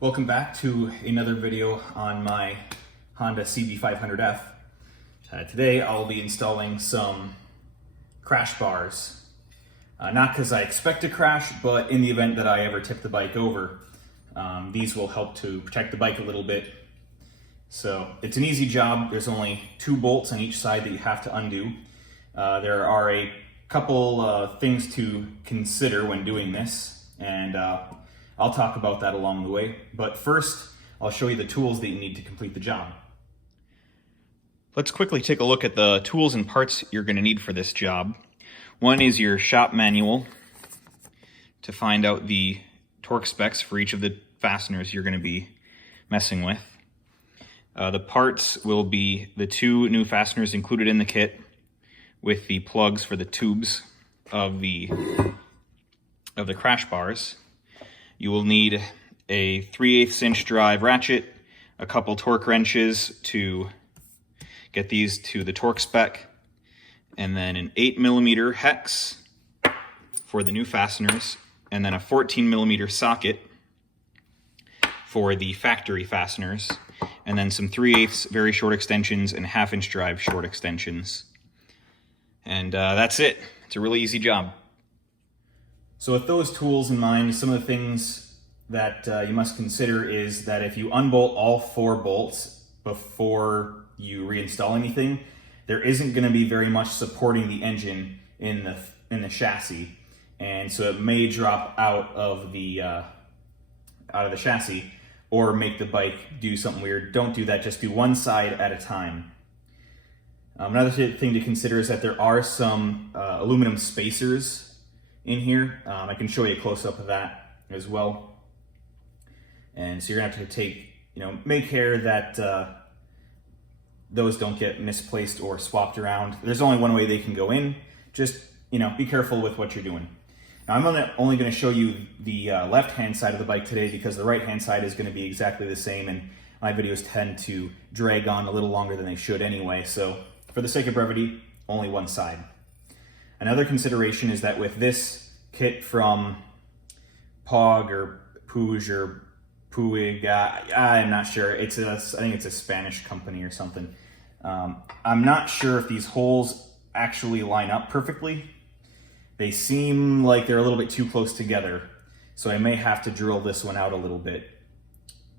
Welcome back to another video on my Honda CB500F. Today I'll be installing some crash bars. Not because I expect to crash, but in the event that I ever tip the bike over, these will help to protect the bike a little bit. So it's an easy job. There's only 2 bolts on each side that you have to undo. There are a couple things to consider when doing this, and I'll talk about that along the way. But first, I'll show you the tools that you need to complete the job. Let's quickly take a look at the tools and parts you're going to need for this job. One is your shop manual to find out the torque specs for each of the fasteners you're going to be messing with. The parts will be the 2 new fasteners included in the kit with the plugs for the tubes of the crash bars. You will need a 3/8 inch drive ratchet, a couple torque wrenches to get these to the torque spec, and then an 8mm hex for the new fasteners, and then a 14mm socket for the factory fasteners, and then some 3/8 very short extensions and 1/2 inch drive short extensions. And that's it. It's a really easy job. So with those tools in mind, some of the things that you must consider is that if you unbolt all 4 bolts before you reinstall anything, there isn't going to be very much supporting the engine in the chassis, and so it may drop out of the chassis or make the bike do something weird. Don't do that. Just do one side at a time. Another thing to consider is that there are some aluminum spacers in here. I can show you a close-up of that as well. And so you're gonna have to make care that those don't get misplaced or swapped around. There's only one way they can go in. Just be careful with what you're doing. Now I'm only gonna show you the left-hand side of the bike today because the right-hand side is gonna be exactly the same, and my videos tend to drag on a little longer than they should anyway. So for the sake of brevity, only one side. Another consideration is that with this kit from Puig or Puig, I'm not sure. I think it's a Spanish company or something. I'm not sure if these holes actually line up perfectly. They seem like they're a little bit too close together, so I may have to drill this one out a little bit.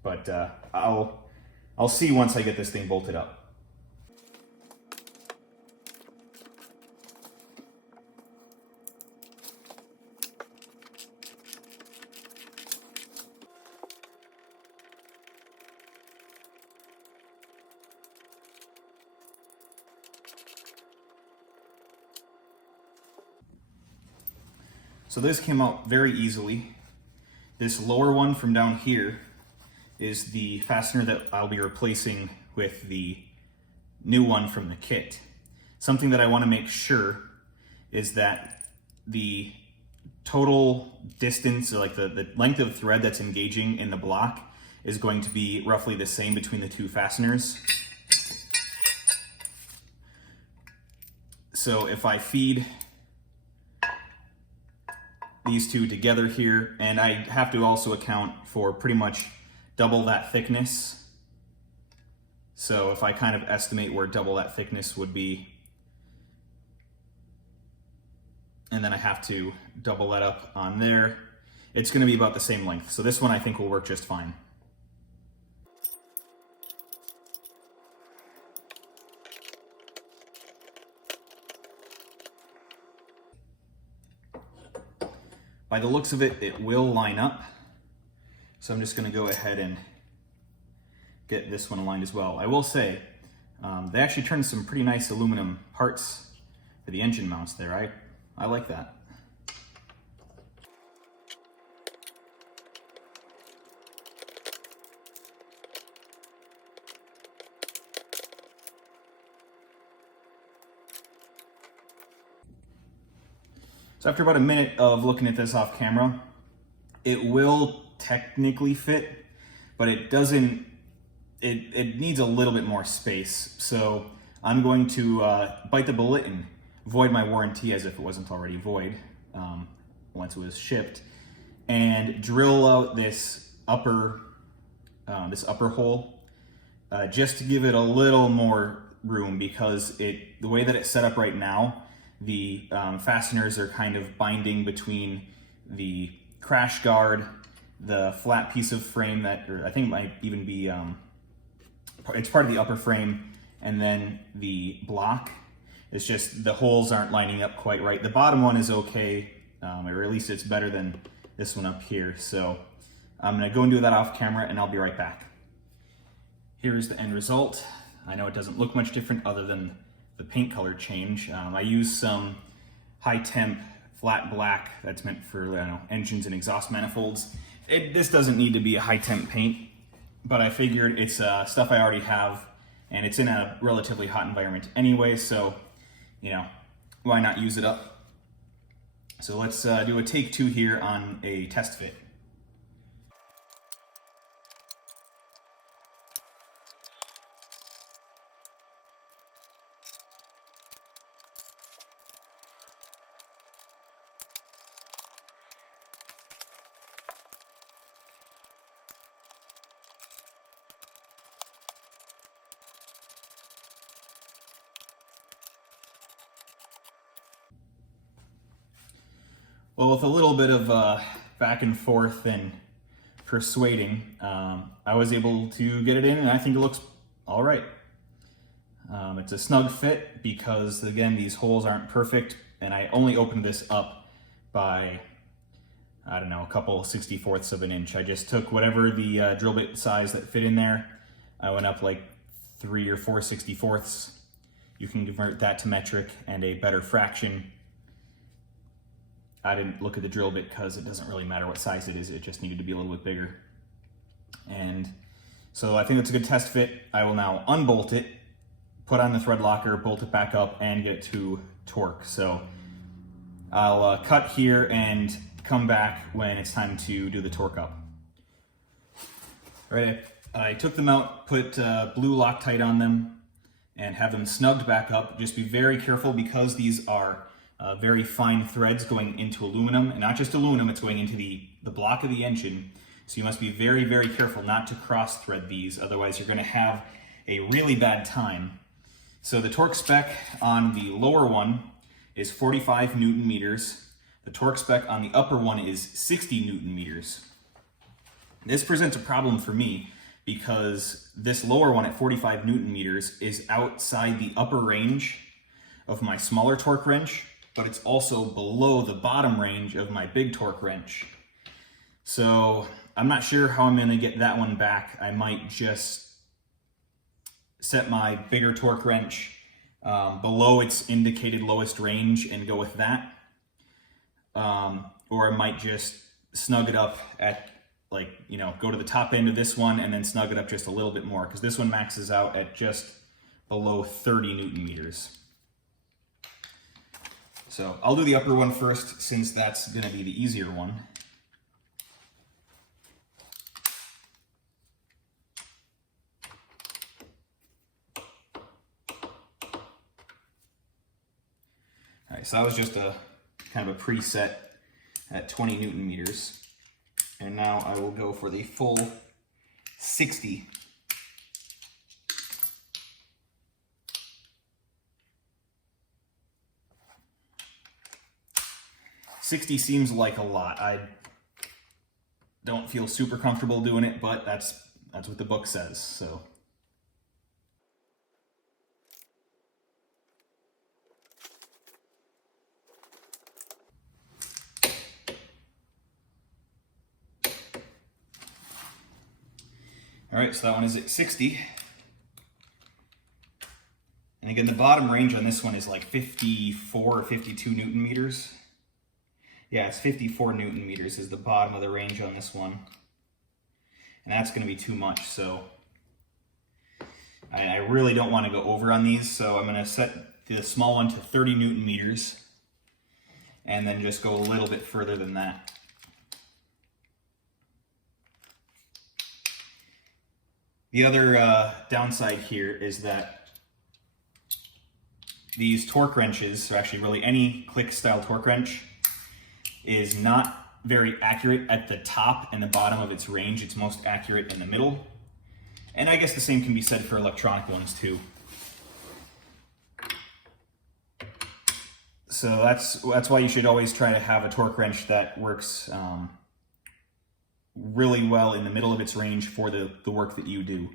But I'll see once I get this thing bolted up. So this came out very easily. This lower one from down here is the fastener that I'll be replacing with the new one from the kit. Something that I want to make sure is that the total distance, or like the length of thread that's engaging in the block, is going to be roughly the same between the 2 fasteners. So if I feed these 2 together here, and I have to also account for pretty much double that thickness. So if I kind of estimate where double that thickness would be, and then I have to double that up on there, it's going to be about the same length. So this one I think will work just fine. By the looks of it, it will line up. So I'm just gonna go ahead and get this one aligned as well. I will say, they actually turned some pretty nice aluminum parts for the engine mounts there. I like that. So after about a minute of looking at this off camera, it will technically fit, but it doesn't, it needs a little bit more space. So I'm going to bite the bullet and void my warranty as if it wasn't already void once it was shipped, and drill out this upper this upper hole, just to give it a little more room, because the way that it's set up right now, the fasteners are kind of binding between the crash guard, the flat piece of frame that, or I think it might even be, it's part of the upper frame, and then the block. It's just the holes aren't lining up quite right. The bottom one is okay, or at least it's better than this one up here. So I'm gonna go and do that off camera, and I'll be right back. Here's the end result. I know it doesn't look much different other than the paint color change. I used some high temp flat black that's meant for engines and exhaust manifolds. This doesn't need to be a high temp paint, but I figured it's stuff I already have, and it's in a relatively hot environment anyway, so why not use it up? So let's do a take 2 here on a test fit. Well, with a little bit of back and forth and persuading, I was able to get it in, and I think it looks all right. It's a snug fit because, again, these holes aren't perfect, and I only opened this up by, I don't know, a couple 64ths of an inch. I just took whatever the drill bit size that fit in there. I went up like 3 or 4 64ths. You can convert that to metric and a better fraction. I didn't look at the drill bit because it doesn't really matter what size it is. It just needed to be a little bit bigger. And so I think that's a good test fit. I will now unbolt it, put on the thread locker, bolt it back up, and get it to torque. So I'll cut here and come back when it's time to do the torque up. All right, I took them out, put blue Loctite on them, and have them snugged back up. Just be very careful because these are very fine threads going into aluminum, and not just aluminum, it's going into the block of the engine. So you must be very, very careful not to cross thread these, otherwise you're gonna have a really bad time. So the torque spec on the lower one is 45 Newton meters. The torque spec on the upper one is 60 Newton meters. This presents a problem for me because this lower one at 45 Newton meters is outside the upper range of my smaller torque wrench, but it's also below the bottom range of my big torque wrench. So I'm not sure how I'm gonna get that one back. I might just set my bigger torque wrench below its indicated lowest range and go with that. Or I might just snug it up at go to the top end of this one and then snug it up just a little bit more, because this one maxes out at just below 30 Newton meters. So I'll do the upper one first, since that's gonna be the easier one. All right, so that was just a kind of a preset at 20 Newton meters. And now I will go for the full 60. $60 seems like a lot. I don't feel super comfortable doing it, but that's what the book says, so. All right, so that one is at 60. And again, the bottom range on this one is like 54 or 52 Newton meters. Yeah, it's 54 Newton meters is the bottom of the range on this one. And that's gonna be too much, so I really don't wanna go over on these, so I'm gonna set the small one to 30 Newton meters and then just go a little bit further than that. The other downside here is that these torque wrenches, or actually really any click style torque wrench, is not very accurate at the top and the bottom of its range. It's most accurate in the middle. And I guess the same can be said for electronic ones too. So that's why you should always try to have a torque wrench that works really well in the middle of its range for the work that you do.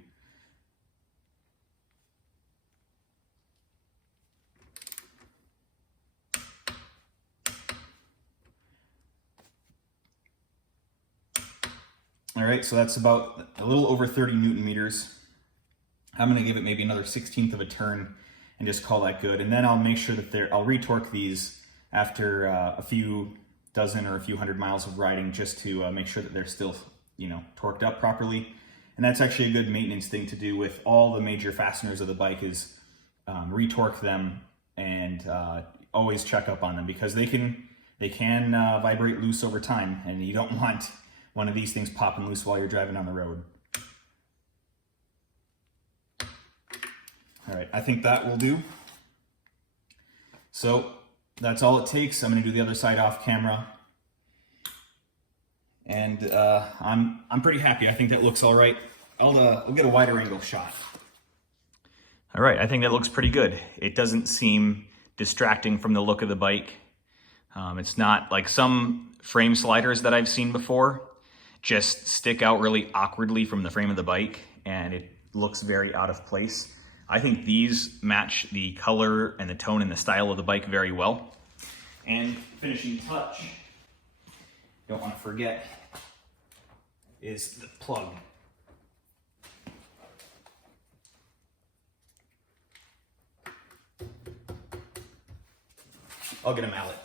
All right, so that's about a little over 30 Newton meters. I'm gonna give it maybe another 1/16 of a turn and just call that good. And then I'll make sure that I'll retorque these after a few dozen or a few hundred miles of riding, just to make sure that they're still, you know, torqued up properly. And that's actually a good maintenance thing to do with all the major fasteners of the bike, is retorque them and always check up on them, because they can vibrate loose over time, and you don't want one of these things popping loose while you're driving on the road. All right, I think that will do. So that's all it takes. I'm gonna do the other side off camera. And I'm pretty happy. I think that looks all right. I'll get a wider angle shot. All right, I think that looks pretty good. It doesn't seem distracting from the look of the bike. It's not like some frame sliders that I've seen before just stick out really awkwardly from the frame of the bike, and it looks very out of place. I think these match the color and the tone and the style of the bike very well. And finishing touch, don't want to forget, is the plug. I'll get a mallet.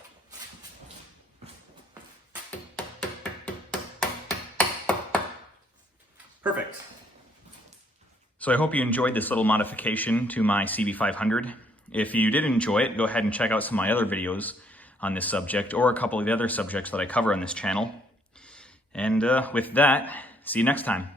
Perfect. So I hope you enjoyed this little modification to my CB500. If you did enjoy it, go ahead and check out some of my other videos on this subject, or a couple of the other subjects that I cover on this channel. And with that, see you next time.